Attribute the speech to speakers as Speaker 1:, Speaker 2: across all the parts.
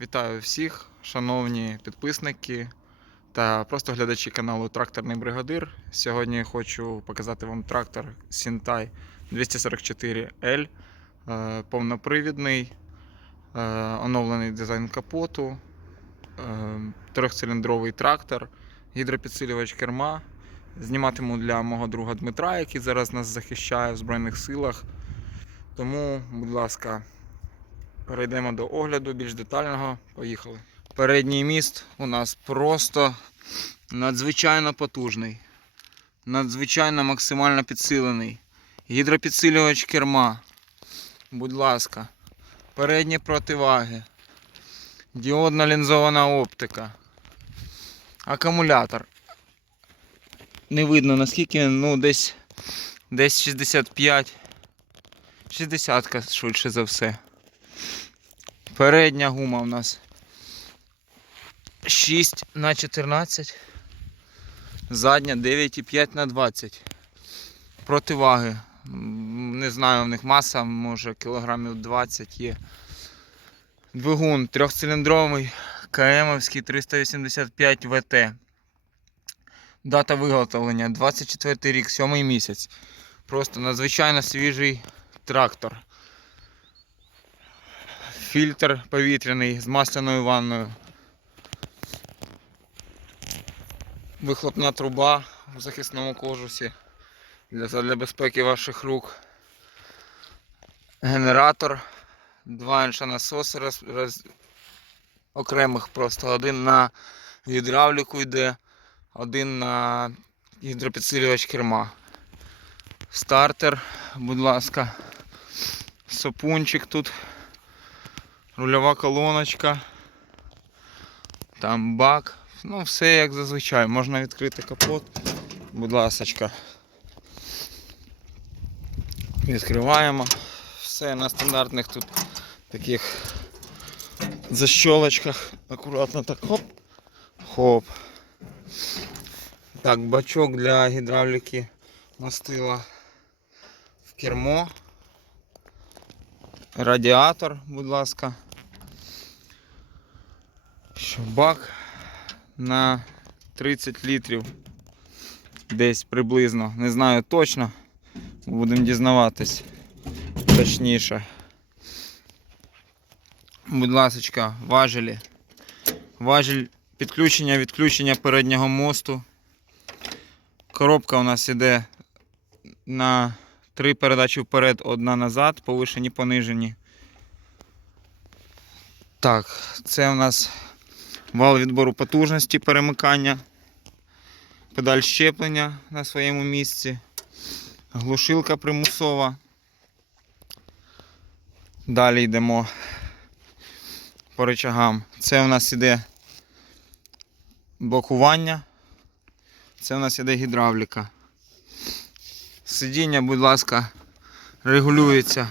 Speaker 1: Вітаю всіх, шановні підписники та просто глядачі каналу Тракторний Бригадир. Сьогодні хочу показати вам трактор Сінтай 244L, е, повнопривідний, е, оновлений дизайн капоту, е, трьохциліндровий трактор, гідропідсилювач керма. Зніматиму для мого друга Дмитра, який зараз нас захищає в Збройних силах. Тому, будь ласка, Перейдемо до огляду більш детального. Поїхали. Передній міст у нас просто надзвичайно потужний. Надзвичайно максимально підсилений. Гідропідсилювач керма. Будь ласка. Передні противаги. Діодна лінзована оптика. Акумулятор. Не видно наскільки, ну десь, десь 65. 60 швидше за все. Передня гума у нас 6 на 14. Задня 9,5 на 20. Противаги. Не знаю, в них маса, може кілограмів 20 є. Двигун трьохциліндровий КМовський 385 ВТ. Дата виготовлення 24 рік, 7 місяць. Просто надзвичайно свіжий трактор фільтр повітряний з масляною ванною. Вихлопна труба в захисному кожусі для, для безпеки ваших рук. Генератор, два інша насоси роз, роз, окремих просто. Один на гідравліку йде, один на гідропідсилювач керма. Стартер, будь ласка, сопунчик тут рульова колоночка, там бак. Ну, все як зазвичай. Можна відкрити капот. Будь ласочка. Відкриваємо. Все на стандартних тут таких защолочках. Акуратно так хоп. Хоп. Так, бачок для гідравліки мастила в кермо. Радіатор, будь ласка. Бак на 30 літрів. Десь приблизно. Не знаю точно. Будемо дізнаватись точніше. Будь ласка, важелі. Важіль підключення, відключення переднього мосту. Коробка у нас іде на три передачі вперед, одна назад, повишені, понижені. Так, це у нас вал відбору потужності перемикання, педаль щеплення на своєму місці, глушилка примусова. Далі йдемо по рычагам. Це у нас іде блокування, це у нас іде гідравліка. Сидіння, будь ласка, регулюється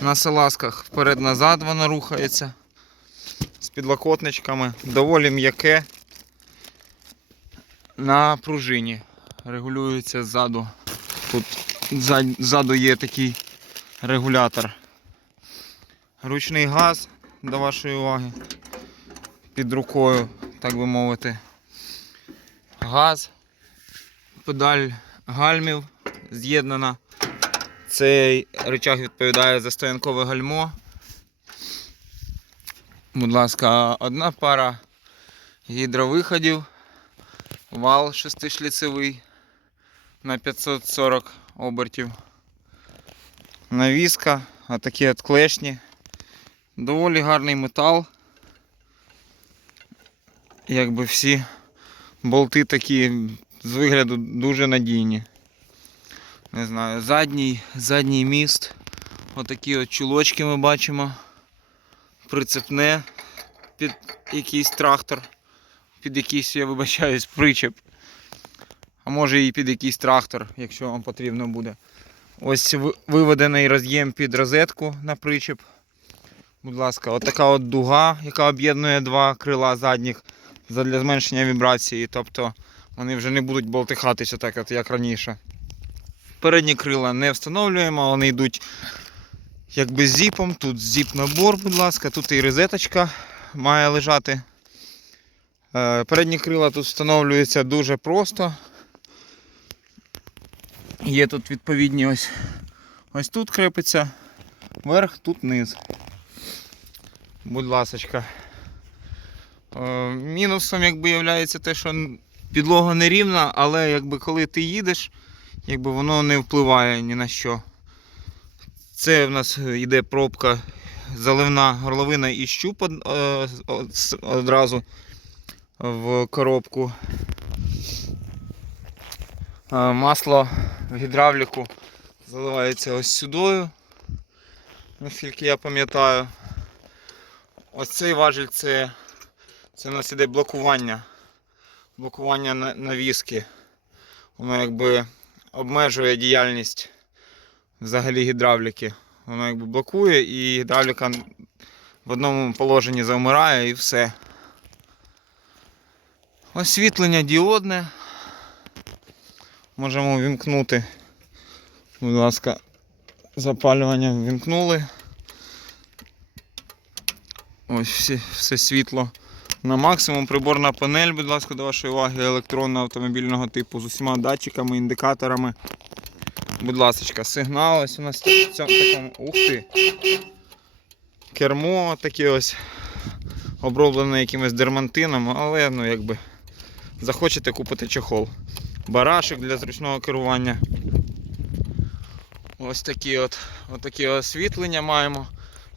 Speaker 1: на салазках вперед-назад воно рухається підлокотничками. Доволі м'яке на пружині. Регулюється ззаду. Тут ззаду є такий регулятор. Ручний газ до вашої уваги. Під рукою, так би мовити. Газ, педаль гальмів з'єднана. Цей рычаг відповідає за стоянкове гальмо. Будь ласка, одна пара гідровиходів, вал шестишліцевий на 540 обертів. Навіска, отакі от клешні. Доволі гарний метал. Якби всі болти такі з вигляду дуже надійні. Не знаю, задній, задній міст. Отакі от чулочки ми бачимо. Прицепне під якийсь трактор. Під якийсь, я вибачаюсь, причеп. А може і під якийсь трактор, якщо вам потрібно буде. Ось виведений роз'єм під розетку на причеп. Будь ласка, отака от дуга, яка об'єднує два крила задніх для зменшення вібрації. Тобто вони вже не будуть болтихатися так, як раніше. Передні крила не встановлюємо, вони йдуть якби з зіпом. Тут зіп набор, будь ласка, тут і розеточка має лежати. Е, Передні крила тут встановлюються дуже просто. Є тут відповідні ось, ось тут крепиться, верх, тут низ. Будь ласочка. Е, Мінусом якби є те, що підлога не рівна, але якби коли ти їдеш, якби воно не впливає ні на що. Це в нас йде пробка заливна горловина і щуп од- е, одразу в коробку. Е, Масло в гідравліку заливається ось сюдою, наскільки я пам'ятаю. Ось цей важіль це, це у нас іде блокування. Блокування на- навіски. Воно якби обмежує діяльність взагалі гідравліки. Воно якби блокує і гідравліка в одному положенні завмирає і все. Освітлення діодне. Можемо вімкнути. Будь ласка, запалювання вімкнули. Ось всі, все світло на максимум. Приборна панель, будь ласка, до вашої уваги, електронного автомобільного типу з усіма датчиками, індикаторами. Будь ласка, сигнал ось у нас такому. Ух ти! Кермо таке ось оброблене якимось дермантином, але ну якби захочете купити чехол. Барашек для зручного керування. Ось такі от, от такі освітлення маємо.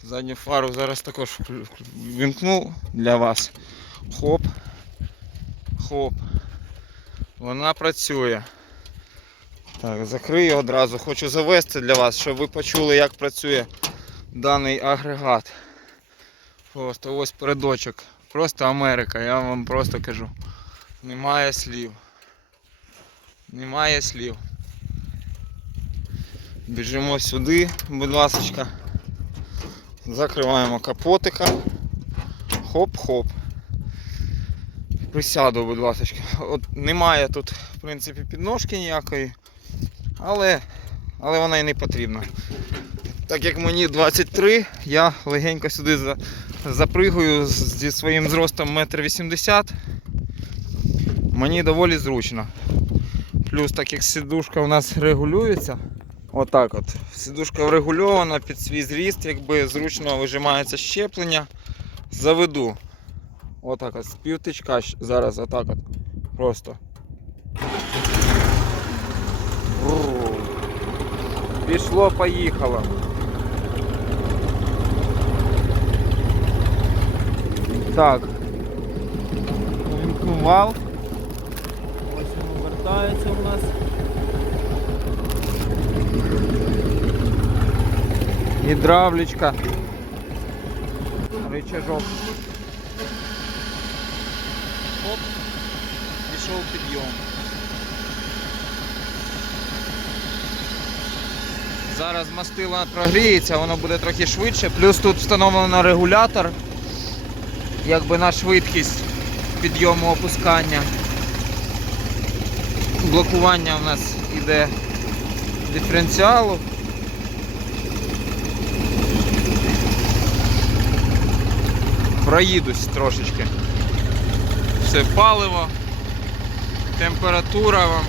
Speaker 1: Задню фару зараз також вклю- вклю- вімкну для вас. Хоп. Хоп. Вона працює. Так, закрию одразу. Хочу завести для вас, щоб ви почули, як працює даний агрегат. Просто ось передочок. Просто Америка, я вам просто кажу. Немає слів. Немає слів. Біжимо сюди, будь ласка. Закриваємо капотика. Хоп-хоп. Присяду, будь ласка. От немає тут, в принципі, підножки ніякої, але, але вона і не потрібна. Так як мені 23, я легенько сюди за, запригую зі своїм зростом 1,80 м. Мені доволі зручно. Плюс, так як сидушка у нас регулюється, отак от. Сидушка врегульована під свій зріст, якби зручно вижимається щеплення. Заведу. Отак от, з півтичка зараз отак от. Просто. Пішло, поїхало. Так. Увімкнув вал. Ось він вертається у нас. Гідравлічка. Рычажок. Оп. Пішов підйом. Зараз мастило прогріється, воно буде трохи швидше. Плюс тут встановлено регулятор, якби на швидкість підйому опускання. Блокування у нас іде диференціалу. Проїдусь трошечки. Все паливо, температура вам,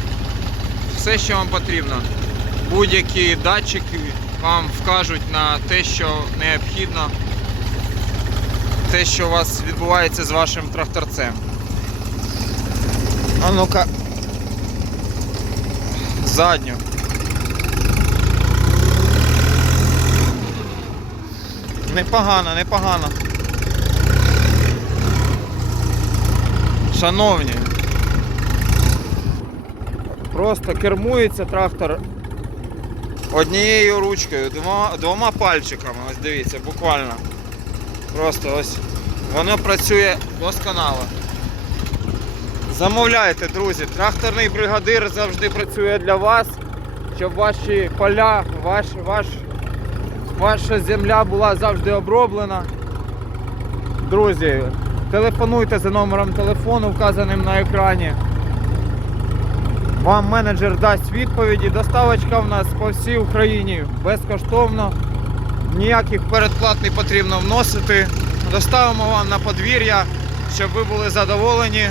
Speaker 1: все, що вам потрібно. Будь-які датчики вам вкажуть на те, що необхідно, те, що у вас відбувається з вашим тракторцем. А ну-ка. Задню. Непогано, непогано. Шановні. Просто кермується трактор однією ручкою, двома, двома пальчиками. Ось дивіться, буквально. Просто ось воно працює досконало. Замовляйте, друзі, тракторний бригадир завжди працює для вас, щоб ваші поля, ваш, ваш, ваша земля була завжди оброблена. Друзі, телефонуйте за номером телефону, вказаним на екрані. Вам менеджер дасть відповіді. Доставочка в нас по всій Україні безкоштовно. Ніяких передплат не потрібно вносити. доставимо вам на подвір'я, щоб ви були задоволені.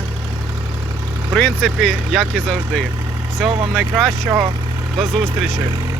Speaker 1: В принципі, як і завжди. Всього вам найкращого. До зустрічі!